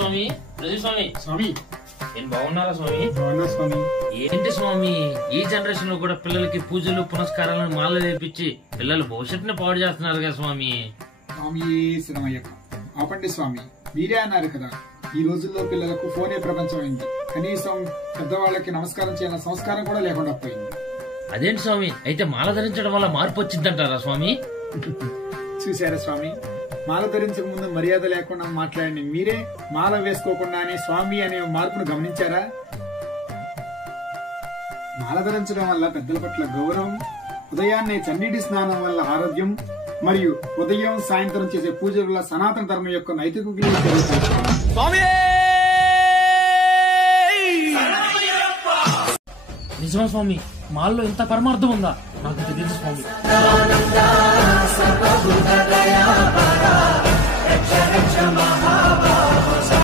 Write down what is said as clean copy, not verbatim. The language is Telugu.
స్వామి స్వామి స్వామి నేను బాగున్నారా స్వామి? బాగున్నా స్వామి. ఏంటి స్వామి ఈ జనరేషన్ లో కూడా పిల్లలకి పూజలు పునస్కారాలను మాల వేపించి పిల్లల భవిష్యత్తుని పాడు చేస్తున్నారు కదా స్వామి. స్వామి శరణమయ్యప్ప. ఆపండి స్వామి, మీరే అన్నారు కదా ఈ రోజుల్లో పిల్లలకు ఫోనే ప్రపంచం అయింది. కనీసం పెద్దవాళ్ళకి నమస్కారం చేయాలన్న సంస్కారం కూడా లేకుండా పోయింది. అదేంటి స్వామి, అయితే మాల ధరించడం వల్ల మార్పు వచ్చిందంటారా స్వామి? చూసారా స్వామి, మాల ధరించక ముందు మర్యాద లేకుండా మాట్లాడిన మీరే మాల వేసుకోకుండానే స్వామి అనే మార్పును గమనించారా? మాల ధరించడం వల్ల పెద్దల పట్ల గౌరవం, ఉదయాన్నే చన్నీటి స్నానం వల్ల ఆరోగ్యం, మరియు ఉదయం సాయంత్రం చేసే పూజల వల్ల సనాతన ధర్మం యొక్క నైతిక విలువలు పెరుగుతాయి. నిజమా స్వామి, మాల్లో ఇంత పరమార్థం ఉందా? నాకు తెలియదు స్వామి.